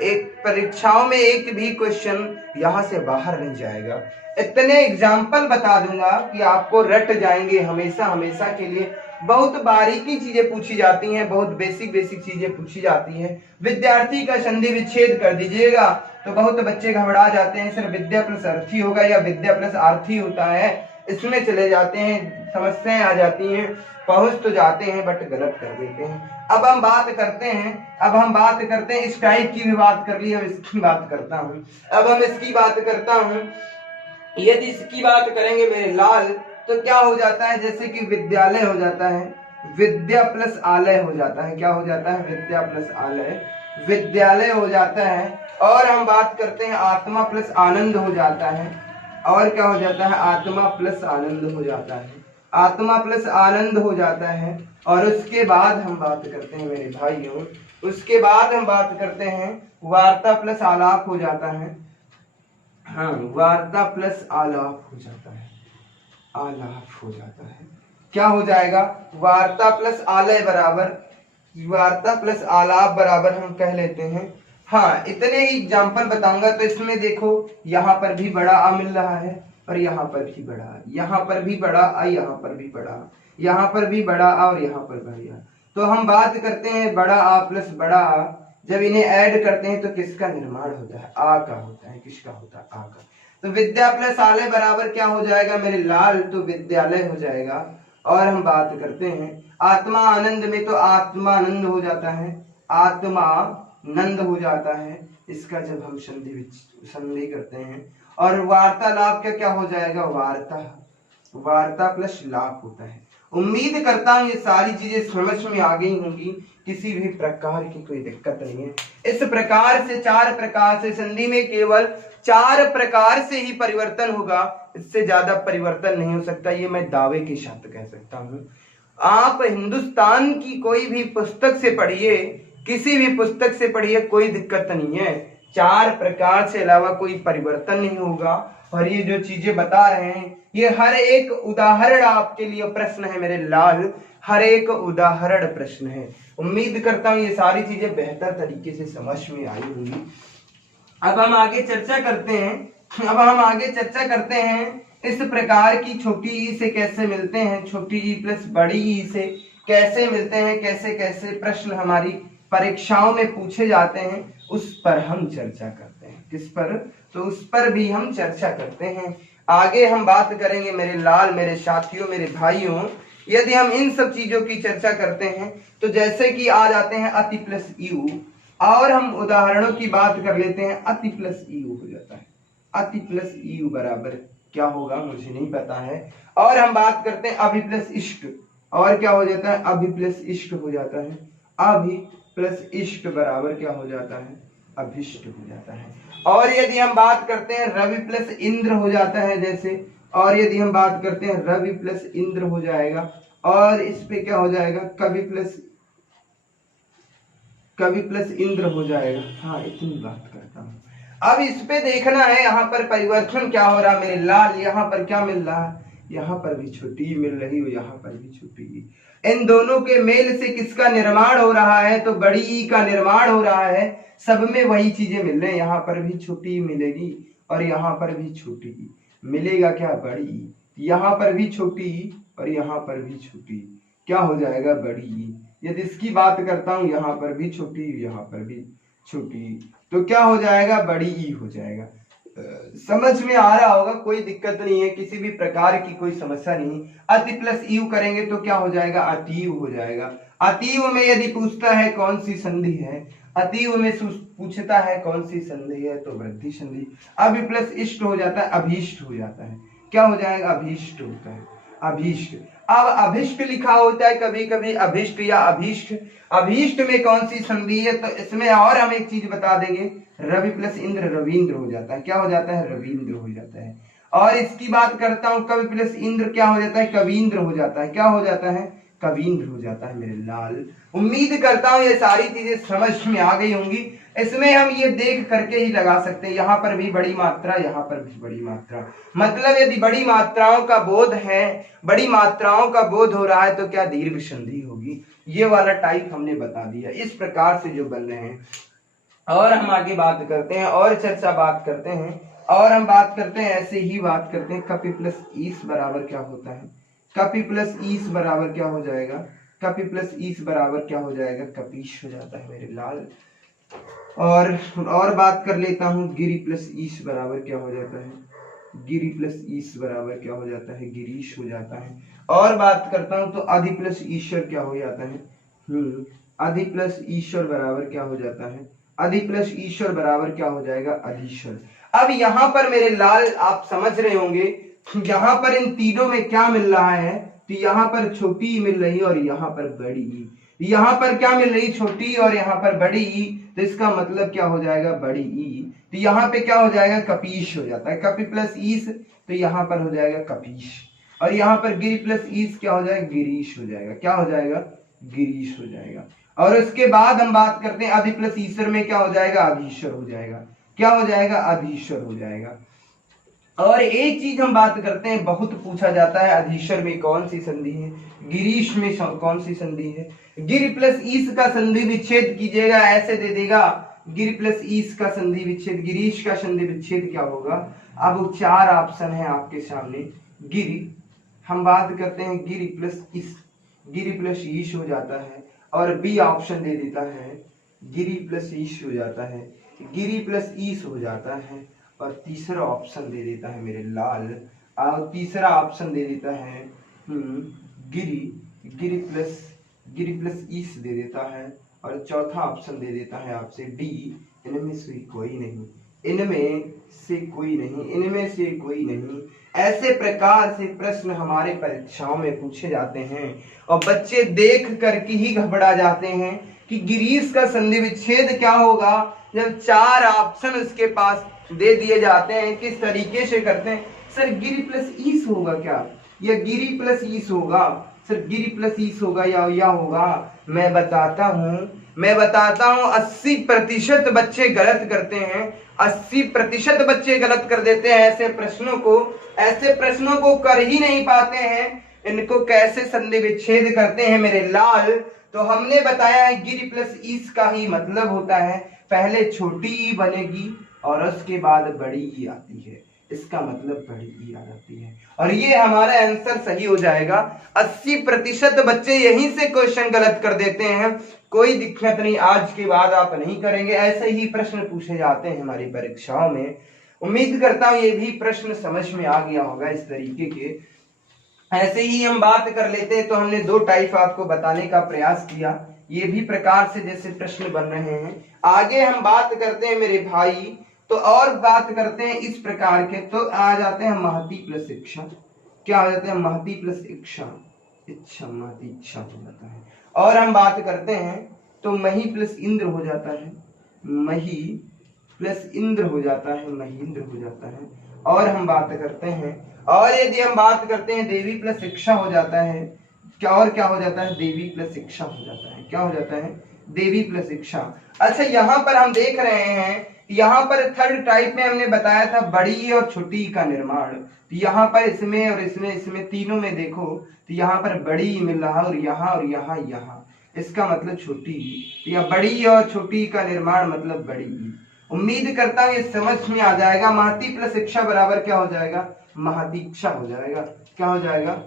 एक परीक्षाओं में एक भी क्वेश्चन यहाँ से बाहर नहीं जाएगा। इतने एग्जाम्पल बता दूंगा कि आपको रट जाएंगे हमेशा हमेशा के लिए। बहुत बारीकी चीजें पूछी जाती हैं, बहुत बेसिक चीजें पूछी जाती हैं। विद्यार्थी का संधि विच्छेद कर दीजिएगा तो बहुत बच्चे घबरा जाते हैं, सिर्फ विद्या प्लस अर्थी होगा या विद्या प्लस आर्थी होता है, इसमें चले जाते हैं, समस्याएं आ जाती हैं, पहुंच तो जाते हैं बट गलत कर देते हैं। अब हम बात करते हैं इस टाइप की भी बात कर ली, अब इसकी बात करता हूँ। अब हम इसकी बात करता हूँ, यदि इसकी बात करेंगे मेरे लाल तो क्या हो जाता है? जैसे कि विद्यालय हो जाता है, विद्या प्लस आलय हो जाता है। क्या हो जाता है? विद्या प्लस आलय, विद्यालय हो जाता है। और हम बात करते हैं आत्मा प्लस आनंद हो जाता है। और क्या हो जाता है? आत्मा प्लस आनंद हो जाता है। आत्मा प्लस आनंद हो जाता है। और उसके बाद हम बात करते हैं मेरे भाइयों, उसके बाद हम बात करते हैं वार्ता प्लस आलाप हो जाता है। हाँ, वार्ता प्लस आलाप हो जाता है। आलाप हो जाता है। क्या हो जाएगा? वार्ता प्लस आलय बराबर, वार्ता प्लस आलाप बराबर हम कह लेते हैं। हाँ, इतने ही एग्जाम्पल बताऊंगा। तो इसमें देखो यहाँ पर भी बड़ा आ मिल रहा है और यहाँ पर भी बड़ा, यहाँ पर भी बड़ा आ, यहाँ पर भी बड़ा, यहाँ पर भी बड़ा आ और यहाँ पर बड़ा। तो हम बात करते हैं बड़ा आ प्लस बड़ा आ, जब इन्हें ऐड करते हैं तो किसका निर्माण होता है? आ का होता है। किसका होता है? आ का। तो विद्या प्लस आलय बराबर क्या हो जाएगा मेरे लाल? तो विद्यालय हो जाएगा। और हम बात करते हैं आत्मा आनंद में, तो आत्मानंद हो जाता है, आत्मानंद हो जाता है। इसका जब हम संधि करते हैं। और वार्तालाप का क्या हो जाएगा? वार्ता प्लस लाप होता है। उम्मीद करता हूं ये सारी चीजें समझ में आ गई होंगी, किसी भी प्रकार की कोई दिक्कत नहीं है। इस प्रकार से 4 प्रकार से संधि में केवल 4 प्रकार से ही परिवर्तन होगा, इससे ज्यादा परिवर्तन नहीं हो सकता, ये मैं दावे के साथ कह सकता हूँ। आप हिंदुस्तान की कोई भी पुस्तक से पढ़िए, किसी भी पुस्तक से पढ़िए, कोई दिक्कत नहीं है। 4 प्रकार से अलावा कोई परिवर्तन नहीं होगा। और ये जो चीजें बता रहे हैं ये हर एक उदाहरण आपके लिए प्रश्न है मेरे लाल, हर एक उदाहरण प्रश्न है। उम्मीद करता हूं ये सारी चीजें बेहतर तरीके से समझ में आई होंगी। अब हम आगे चर्चा करते हैं इस प्रकार की छोटी ई से कैसे मिलते हैं, छोटी ई प्लस बड़ी ई से कैसे मिलते हैं, कैसे कैसे प्रश्न हमारी परीक्षाओं में पूछे जाते हैं, उस पर हम चर्चा करते हैं। किस पर? तो उस पर भी हम चर्चा करते हैं। आगे हम बात करेंगे मेरे लाल, मेरे साथियों, मेरे भाइयों, यदि हम इन सब चीजों की चर्चा करते हैं तो जैसे कि आ जाते हैं अति प्लस यू, और हम उदाहरणों की बात कर लेते हैं, अति प्लस यू हो जाता है। अति प्लस यू बराबर क्या होगा मुझे नहीं पता है। और हम बात करते हैं अभि प्लस इष्ट, और क्या हो जाता है? अभि प्लस इष्ट हो जाता है। अभि प्लस इष्ट बराबर क्या हो जाता है? अभिष्ट हो जाता है। और यदि हम बात करते हैं रवि प्लस इंद्र हो जाता है जैसे, और यदि हम बात करते हैं रवि प्लस इंद्र हो जाएगा, और इस पे क्या हो जाएगा? कवि प्लस इंद्र हो जाएगा। हाँ, इतनी बात करता हूँ। अब इस पे देखना है यहाँ पर परिवर्तन क्या हो रहा मेरे लाल, यहाँ पर क्या मिल रहा है? यहाँ पर भी छोटी मिल रही हो, यहाँ पर भी छोटी। इन दोनों के मेल से किसका निर्माण हो रहा है? तो बड़ी ई का निर्माण हो रहा है। सब में वही चीजें मिल रही हैं, यहाँ पर भी छोटी मिलेगी और यहाँ पर भी छोटी मिलेगा। क्या? बड़ी ई। यहाँ पर भी छोटी और यहाँ पर भी छोटी, क्या हो जाएगा? बड़ी ई। यदि इसकी बात करता हूं, यहाँ पर भी छोटी, यहाँ पर भी छोटी, तो क्या हो जाएगा? बड़ी ई हो जाएगा। समझ में आ रहा होगा, कोई दिक्कत नहीं है, किसी भी प्रकार की कोई समस्या नहीं। अति प्लस यू करेंगे तो क्या हो जाएगा? अतीव हो जाएगा। अतीव में यदि पूछता है कौन सी संधि है, अतीव में पूछता है कौन सी संधि है, तो वृद्धि संधि। अभि प्लस इष्ट हो जाता है, अभीष्ट हो जाता है। क्या हो जाएगा? अभीष्ट होता है, अभीष्ट। अब अभिष्ट लिखा होता है कभी कभी, अभिष्ट या अभीष्ट। अभीष्ट में कौन सी संधि है? तो इसमें और हम एक चीज बता देंगे, रवि प्लस इंद्र रविंद्र हो जाता है। क्या हो जाता है? रविंद्र हो जाता है। और इसकी बात करता हूं, कवि प्लस इंद्र क्या हो जाता है? कवींद्र हो जाता है। क्या हो जाता है? कवींद्र हो जाता है मेरे लाल। उम्मीद करता हूं ये सारी चीजें समझ में आ गई होंगी। इसमें हम ये देख करके ही लगा सकते हैं, यहाँ पर भी बड़ी मात्रा, यहाँ पर भी बड़ी मात्रा। मतलब यदि बड़ी मात्राओं का बोध है, बड़ी मात्राओं का बोध हो रहा है, तो क्या दीर्घ संधि होगी। ये वाला टाइप हमने बता दिया। इस प्रकार से जो बन रहे हैं, और हम आगे बात करते हैं और चर्चा बात करते हैं, और हम बात करते हैं, ऐसे ही बात करते हैं। कपि प्लस ईस बराबर क्या होता है? कपि प्लस ईस बराबर क्या हो जाएगा? कपि प्लस ईस बराबर क्या हो जाएगा? कपीश हो जाता है मेरे लाल। और बात कर लेता हूं, गिरि प्लस ईश बराबर क्या हो जाता है? गिरि प्लस ईश बराबर क्या हो जाता है? गिरीश हो जाता है। और बात करता हूं तो अधि प्लस ईश्वर क्या हो जाता है? अधि प्लस ईश्वर बराबर क्या हो जाता है? अधि प्लस ईश्वर बराबर क्या हो जाएगा? अधीश्वर। अब यहाँ पर मेरे लाल आप समझ रहे होंगे, यहाँ पर इन तीनों में क्या मिल रहा है? तो यहाँ पर छोटी मिल रही है और यहाँ पर बड़ी ई। यहाँ पर क्या मिल रही? छोटी, और यहाँ पर बड़ी ई। तो इसका मतलब क्या हो जाएगा? बड़ी ई। तो यहाँ पे क्या हो जाएगा? कपीश हो जाता है। कपि प्लस ईस, तो यहाँ पर हो जाएगा कपीश। और यहाँ पर गिरि प्लस ईस क्या हो जाएगा? गिरीश हो जाएगा। क्या हो जाएगा? गिरीश हो जाएगा। और उसके बाद हम बात करते हैं, अधि प्लस ईश्वर में क्या हो जाएगा? अधीश्वर हो जाएगा। क्या हो जाएगा? अधीश्वर हो जाएगा। और एक चीज हम बात करते हैं, बहुत पूछा जाता है, अधीश्वर में कौन सी संधि है, गिरीश में कौन सी संधि है। गिरि प्लस ईस का संधि विच्छेद कीजिएगा, ऐसे दे देगा, गिरि प्लस ईस का संधि विच्छेद, गिरीश का संधि विच्छेद क्या होगा। अब चार ऑप्शन है आपके सामने। गिरि, हम बात करते हैं गिरि प्लस ईस, गिरि प्लस ईश हो जाता है। और बी ऑप्शन दे देता है, गिरि प्लस ईश हो जाता है, गिरि प्लस ईस हो जाता है। और तीसरा ऑप्शन दे देता है मेरे लाल, और तीसरा ऑप्शन दे देता है गिरि प्लस ईस दे देता है। और चौथा ऑप्शन दे देता है आपसे डी, इनमें से कोई नहीं, इनमें से कोई नहीं, इनमें से कोई नहीं। ऐसे प्रकार से प्रश्न हमारे परीक्षाओं में पूछे जाते हैं और बच्चे देख करके ही घबरा जाते हैं कि गिरीश का संधि विच्छेद क्या होगा, जब चार ऑप्शन उसके पास दे दिए जाते हैं। किस तरीके से करते हैं, सर गिरि प्लस ईस होगा क्या, या गिरि प्लस ईस होगा, सर गिरि प्लस ईस होगा या होगा। मैं बताता हूं 80% बच्चे गलत करते हैं, 80% बच्चे गलत कर देते हैं। ऐसे प्रश्नों को कर ही नहीं पाते हैं, इनको कैसे संधि विच्छेद करते हैं मेरे लाल। तो हमने बताया है गिरि प्लस ईस का ही मतलब होता है, पहले छोटी ई बनेगी, और उसके बाद बड़ी ई आती है, इसका मतलब बड़ी ई आ जाती है। और ये हमारा आंसर सही हो जाएगा। 80% बच्चे यहीं से क्वेश्चन गलत कर देते हैं। कोई दिक्कत नहीं, आज के बाद आप नहीं करेंगे, ऐसे ही प्रश्न पूछे जाते हैं हमारी परीक्षाओं में। उम्मीद करता हूं ये भी प्रश्न समझ में आ गया होगा इस तरीके के। ऐसे ही हम बात कर लेते हैं, तो हमने 2 टाइप आपको बताने का प्रयास किया, ये भी प्रकार से जैसे प्रश्न बन रहे हैं। आगे हम बात करते हैं मेरे भाई, तो और बात करते हैं इस प्रकार के, तो आ जाते हैं महती प्लस इच्छा। क्या हो जाता है? महती प्लस इच्छा, इच्छा महती इच्छा हो जाता है। और हम बात करते हैं तो मही प्लस इंद्र हो जाता है, मही प्लस इंद्र हो जाता है, महींद्र हो जाता है। और हम बात करते हैं, और यदि हम बात करते हैं देवी प्लस शिक्षा हो जाता है, क्या और क्या हो जाता है? देवी प्लस शिक्षा हो जाता है। क्या हो जाता है? देवी प्लस शिक्षा। अच्छा, यहाँ पर हम देख रहे हैं, यहाँ पर थर्ड टाइप में हमने बताया था बड़ी और छोटी का निर्माण। तो यहाँ पर इसमें और इसमें तीनों में देखो, तो यहाँ पर बड़ी मिल रहा और यहाँ यहाँ, इसका मतलब छोटी। तो यह बड़ी और छोटी का निर्माण मतलब बड़ी। उम्मीद करता हूँ ये समझ में आ जाएगा। महती प्लस शिक्षा बराबर क्या हो जाएगा? महतीक्षा हो जाएगा। क्या हो जाएगा?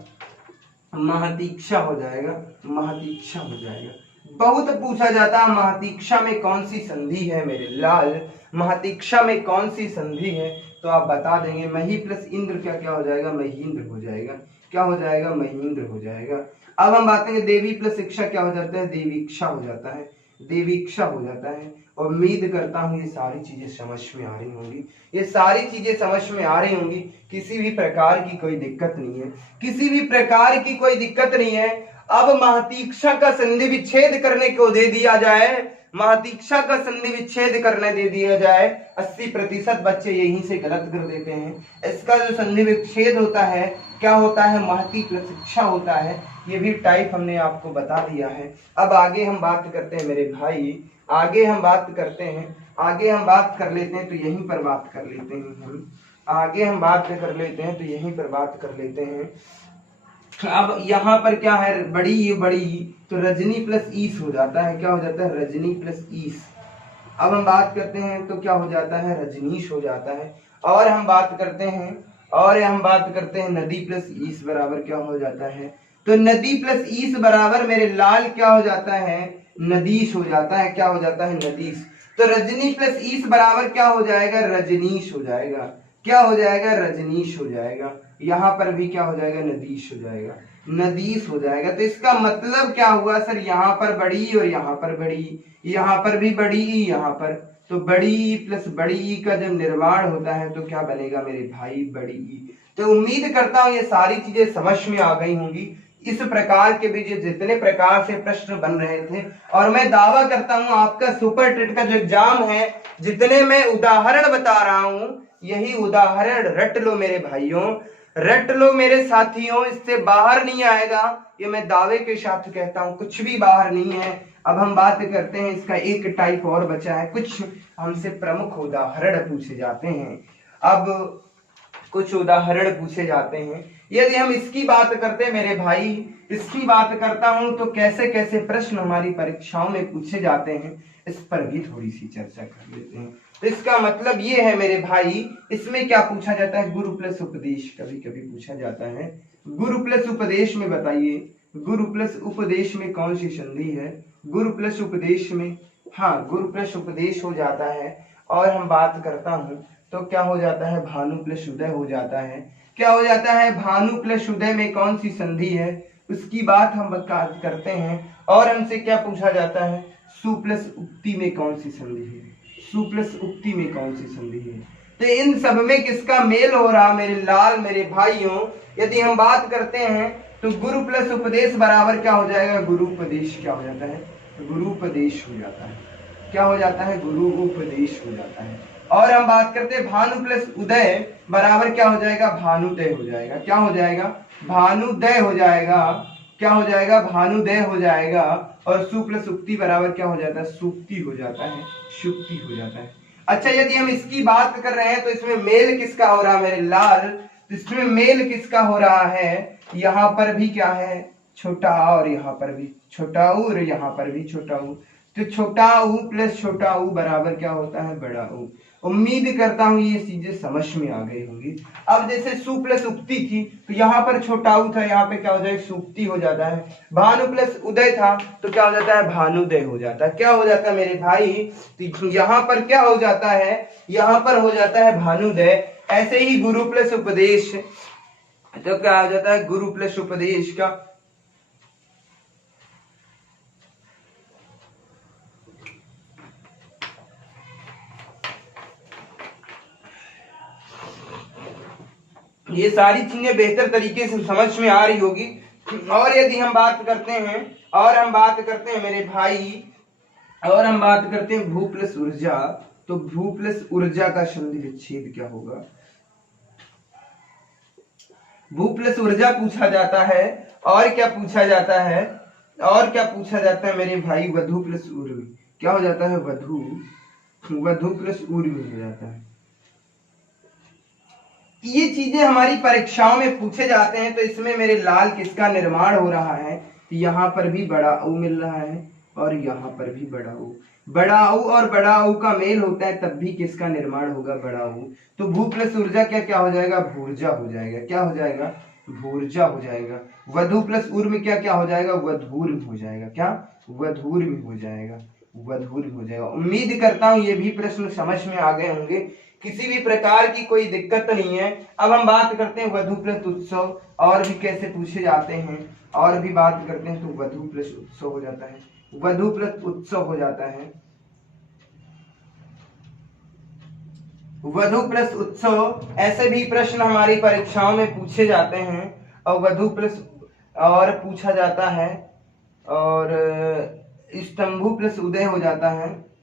महतीक्षा हो जाएगा, महतीक्षा हो जाएगा। बहुत पूछा जाता है महतीक्षा में कौन सी संधि है मेरे लाल, महतीक्षा में कौन सी संधि है, तो आप बता देंगे। मही प्लस इंद्र क्या क्या हो जाएगा? महींद्र हो जाएगा। क्या हो जाएगा? महींद्र हो जाएगा। अब हम बात करेंगे देवी प्लस शिक्षा क्या हो जाता है? देवीक्षा हो जाता है, देवीक्षा हो जाता है। उम्मीद करता हूँ ये सारी चीजें समझ में आ रही होंगी, ये सारी चीजें समझ में आ रही होंगी। किसी भी प्रकार की कोई दिक्कत नहीं है, किसी भी प्रकार की कोई दिक्कत नहीं है। अब महतीक्षा का संधि विच्छेद करने को दे दिया जाए, महतीक्षा का संधि विच्छेद करने दे दिया जाए, 80% बच्चे यहीं से गलत कर देते हैं। इसका जो संधि विच्छेद होता है क्या होता है? महती प्लस शिक्षा होता है। ये भी टाइप हमने आपको बता दिया है। अब आगे हम बात करते हैं मेरे भाई, आगे हम बात करते हैं, आगे हम बात कर लेते हैं, तो यहीं पर बात कर लेते हैं हम, आगे हम बात कर लेते हैं, तो यहीं पर बात कर लेते हैं। अब यहाँ पर क्या है? बड़ी बड़ी, तो रजनी प्लस ईस हो जाता है। क्या हो जाता है? रजनी प्लस ईस। अब हम बात करते हैं तो क्या हो जाता है? रजनीश हो जाता है। और हम बात करते हैं, और हम बात करते हैं नदी प्लस ईस बराबर क्या हो जाता है? तो नदी प्लस ईस बराबर मेरे लाल क्या हो जाता है? नदीश हो जाता है। क्या हो जाता है? नदीश। तो रजनी प्लस ईस बराबर क्या हो जाएगा? रजनीश हो जाएगा। क्या हो जाएगा? रजनीश हो जाएगा। यहाँ पर भी क्या हो जाएगा? नदीश हो जाएगा, नदीश हो जाएगा। तो इसका मतलब क्या हुआ सर? यहाँ पर बड़ी और यहाँ पर बड़ी, यहाँ पर भी बड़ी, यहाँ पर, तो बड़ी प्लस बड़ी का जब निर्माण होता है तो क्या बनेगा मेरे भाई? बड़ी। तो उम्मीद करता हूँ ये सारी चीजें समझ में आ गई होंगी। इस प्रकार के भी जितने प्रकार से प्रश्न बन रहे थे, और मैं दावा करता हूं आपका सुपर टेट का जो एग्जाम है, जितने मैं उदाहरण बता रहा हूं, यही उदाहरण रट लो मेरे भाइयों, रट लो मेरे साथियों, इससे बाहर नहीं आएगा। ये मैं दावे के साथ कहता हूं, कुछ भी बाहर नहीं है। अब हम बात करते हैं, इसका एक टाइप और बचा है, कुछ हमसे प्रमुख उदाहरण पूछे जाते हैं। अब कुछ उदाहरण पूछे जाते हैं। यदि हम इसकी बात करते हैं मेरे भाई, इसकी बात करता हूं, तो कैसे कैसे प्रश्न हमारी परीक्षाओं में पूछे जाते हैं, इस पर भी थोड़ी सी चर्चा कर लेते हैं। तो इसका मतलब ये है मेरे भाई, इसमें क्या पूछा जाता है? गुरु प्लस उपदेश कभी कभी पूछा जाता है। गुरु प्लस उपदेश में बताइए, गुरु प्लस उपदेश में कौन सी संधि है? गुरु प्लस उपदेश में, हाँ, गुरु प्लस उपदेश हो जाता है। और हम बात करता हूं तो क्या हो जाता है? भानु प्लस उदय हो जाता है। क्या हो जाता है? भानु प्लस उदय में कौन सी संधि है, उसकी बात हम करते हैं। और हमसे क्या पूछा जाता है? सु प्लस उक्ति में कौन सी संधि है? सु प्लस उक्ति में कौन सी संधि है? तो इन सब में किसका मेल हो रहा मेरे लाल मेरे भाइयों? यदि हम बात करते हैं तो गुरु प्लस उपदेश बराबर क्या हो जाएगा? गुरु उपदेश। क्या हो जाता है? गुरु उपदेश हो जाता है। क्या हो जाता है? गुरु उपदेश हो जाता है। और हम बात करते हैं भानु प्लस उदय बराबर क्या हो जाएगा? भानुदय हो जाएगा। क्या हो जाएगा? भानुदय हो जाएगा। क्या हो जाएगा? भानुदय हो जाएगा। और सु प्लस उक्ति बराबर क्या हो जाता है? सुक्ति हो जाता है, सुक्ति हो जाता है। अच्छा, यदि हम इसकी बात कर रहे हैं तो इसमें मेल किसका हो रहा है मेरे लाल? इसमें मेल किसका हो रहा है? यहाँ पर भी क्या है? छोटा, और यहाँ पर भी छोटा ऊ, और यहाँ पर भी छोटा ऊ। तो छोटा ऊ प्लस छोटा ऊ बराबर क्या होता है, बड़ा ऊ। उम्मीद करता हूं ये चीजें समझ में आ गई होंगी। अब जैसे सु प्लस उक्ति थी तो यहाँ पर छोटा ऊ था, यहाँ पे क्या हो जाएगा, सुक्ति हो जाता है। भानु प्लस उदय था तो क्या हो जाता है, भानुदय हो जाता है। क्या हो जाता है मेरे भाई, तो यहाँ पर क्या हो जाता है, यहाँ पर हो जाता है भानुदय। ऐसे ही गुरु प्लस उपदेश तो क्या हो जाता है, गुरु प्लस उपदेश का ये सारी चीजें बेहतर तरीके से समझ में आ रही होगी। और यदि हम बात करते हैं मेरे भाई, और हम बात करते हैं भू प्लस ऊर्जा, तो भू प्लस ऊर्जा का संधि विच्छेद क्या होगा। भू प्लस ऊर्जा पूछा जाता है, और क्या पूछा जाता है, और क्या पूछा जाता है मेरे भाई, वधु प्लस ऊर्वी क्या हो जाता है, वधु प्लस ऊर्वी हो जाता है। ये चीजें हमारी परीक्षाओं में पूछे जाते हैं। तो इसमें मेरे लाल किसका निर्माण हो रहा है, तो यहाँ पर भी बड़ा ऊ मिल रहा है और यहाँ पर भी बड़ा ऊ। बड़ा ऊ और बड़ा ऊ का मेल होता है तब भी किसका निर्माण होगा, बड़ा ऊ। तो भू प्लस ऊर्जा क्या हो जाएगा, भूर्जा हो जाएगा। क्या हो जाएगा, भूर्जा हो जाएगा। वधु प्लस ऊर्म क्या हो जाएगा, वधूर्म हो जाएगा। क्या, वधूर्म हो जाएगा, वधूर्म हो जाएगा। उम्मीद करता हूं ये भी प्रश्न समझ में आ गए होंगे, किसी भी प्रकार की कोई दिक्कत नहीं है। अब हम बात करते हैं वधु प्लस उत्सव, और भी कैसे पूछे जाते हैं, और भी बात करते हैं। तो वधु प्लस उत्सव हो जाता है, वधु प्लस उत्सव हो जाता है, वधु प्लस उत्सव। ऐसे भी प्रश्न हमारी परीक्षाओं में पूछे जाते हैं। और वधु प्लस और पूछा जाता है, और स्तंभु प्लस उदय हो जाता है।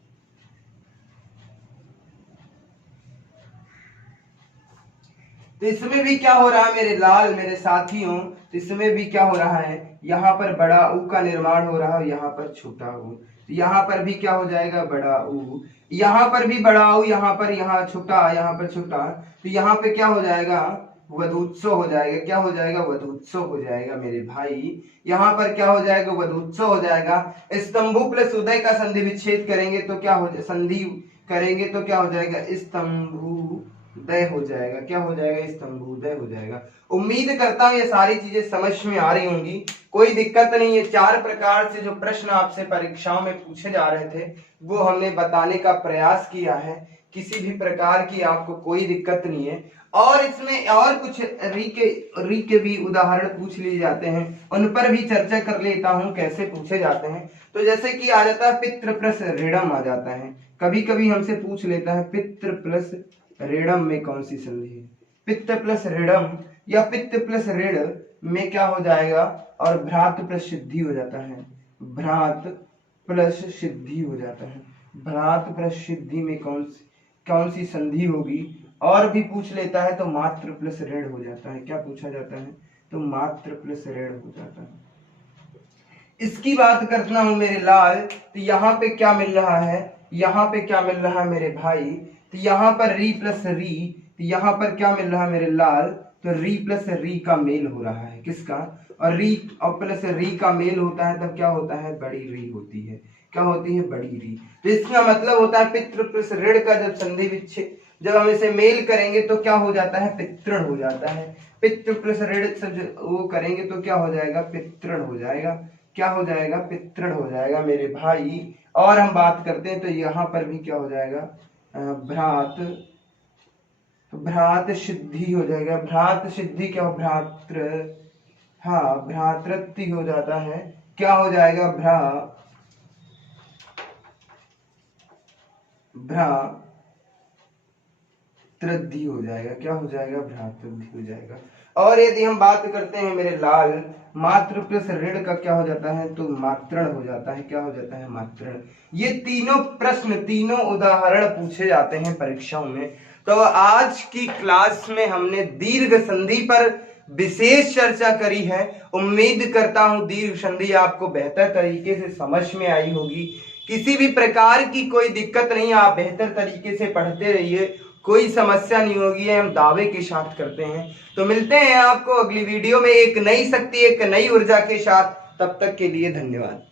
तो इसमें भी क्या हो रहा है मेरे लाल, मेरे साथियों, तो इसमें भी क्या हो रहा है, यहाँ पर बड़ा ऊ का निर्माण हो रहा है, यहाँ पर छोटा ऊ। तो यहाँ पर भी क्या हो जाएगा, बड़ा ऊ। यहाँ पर भी बड़ा ऊ, यहाँ पर, यहाँ छोटा, यहाँ पर छोटा। तो यहाँ पे क्या हो जाएगा, वधूत्सव हो जाएगा। क्या हो जाएगा, वधूत्सव हो जाएगा मेरे भाई। यहाँ पर क्या हो जाएगा, वधूत्सव हो जाएगा। स्तंभु प्लस उदय का संधि विच्छेद करेंगे तो क्या हो, संधि करेंगे तो क्या हो जाएगा, स्तंभोदय हो जाएगा। क्या हो जाएगा, स्तंभोदय हो जाएगा। उम्मीद करता हूं ये सारी चीजें समझ में आ रही होंगी, कोई दिक्कत नहीं है। 4 प्रकार से जो प्रश्न आपसे परीक्षाओं में पूछे जा रहे थे वो हमने बताने का प्रयास किया है। किसी भी प्रकार की आपको कोई दिक्कत नहीं है। और इसमें और कुछ री के भी उदाहरण पूछ लिए जाते हैं, उन पर भी चर्चा कर लेता हूं कैसे पूछे जाते हैं। तो जैसे कि आ जाता है पितृ प्लस ऋणम आ जाता है। कभी कभी हमसे पूछ लेता है पितृ प्लस ऋणम में कौन सी संधि है। पित्त प्लस ऋणम या पित्त प्लस ऋण में क्या हो जाएगा, और भ्रात प्लस सिद्धि हो जाता है। भ्रात प्लस सिद्धि हो जाता है। भ्रात प्लस सिद्धि में कौन सी संधि होगी। और भी पूछ लेता है तो मात्र प्लस ऋण हो जाता है। क्या पूछा जाता है, तो मात्र प्लस ऋण हो जाता है। इसकी बात करना हूं मेरे लाल, तो यहाँ पे क्या मिल रहा है, यहाँ पे क्या मिल रहा है मेरे भाई, तो यहाँ पर री प्लस री, तो यहाँ पर क्या मिल रहा है मेरे लाल, तो री प्लस री का मेल हो रहा है। किसका, और री और प्लस री का मेल होता है तब क्या होता है, बड़ी री होती है। क्या होती है, बड़ी री। तो इसका मतलब होता है पितृ प्लस ऋण का जब संधि विच्छेद, जब हम इसे मेल करेंगे तो क्या हो जाता है, पितृण हो जाता है। पितृ प्लस ऋण से वो करेंगे तो क्या हो जाएगा, पितृण हो जाएगा। क्या हो जाएगा, पितृण हो जाएगा मेरे भाई। और हम बात करते हैं तो यहाँ पर भी क्या हो जाएगा, भ्रात, तो भ्रात सिद्धि हो जाएगा। भ्रात सिद्धि क्या हो, भ्रातृ, हाँ भ्रातृत्व हो जाता है। क्या हो जाएगा, भ्रातृद्धि हो जाएगा। क्या हो जाएगा, भ्रातृद्धि हो जाएगा। और यदि हम बात करते हैं मेरे लाल, मात्र प्लस ऋण का क्या हो जाता है, तो मात्रण हो जाता है। क्या हो जाता है, मात्रण। ये तीनों प्रश्न, तीनों उदाहरण पूछे जाते हैं परीक्षाओं में। तो आज की क्लास में हमने दीर्घ संधि पर विशेष चर्चा करी है। उम्मीद करता हूं दीर्घ संधि आपको बेहतर तरीके से समझ में आई होगी। किसी भी प्रकार की कोई दिक्कत नहीं, आप बेहतर तरीके से पढ़ते रहिए, कोई समस्या नहीं होगी, हम दावे के साथ करते हैं। तो मिलते हैं आपको अगली वीडियो में एक नई शक्ति, एक नई ऊर्जा के साथ। तब तक के लिए धन्यवाद।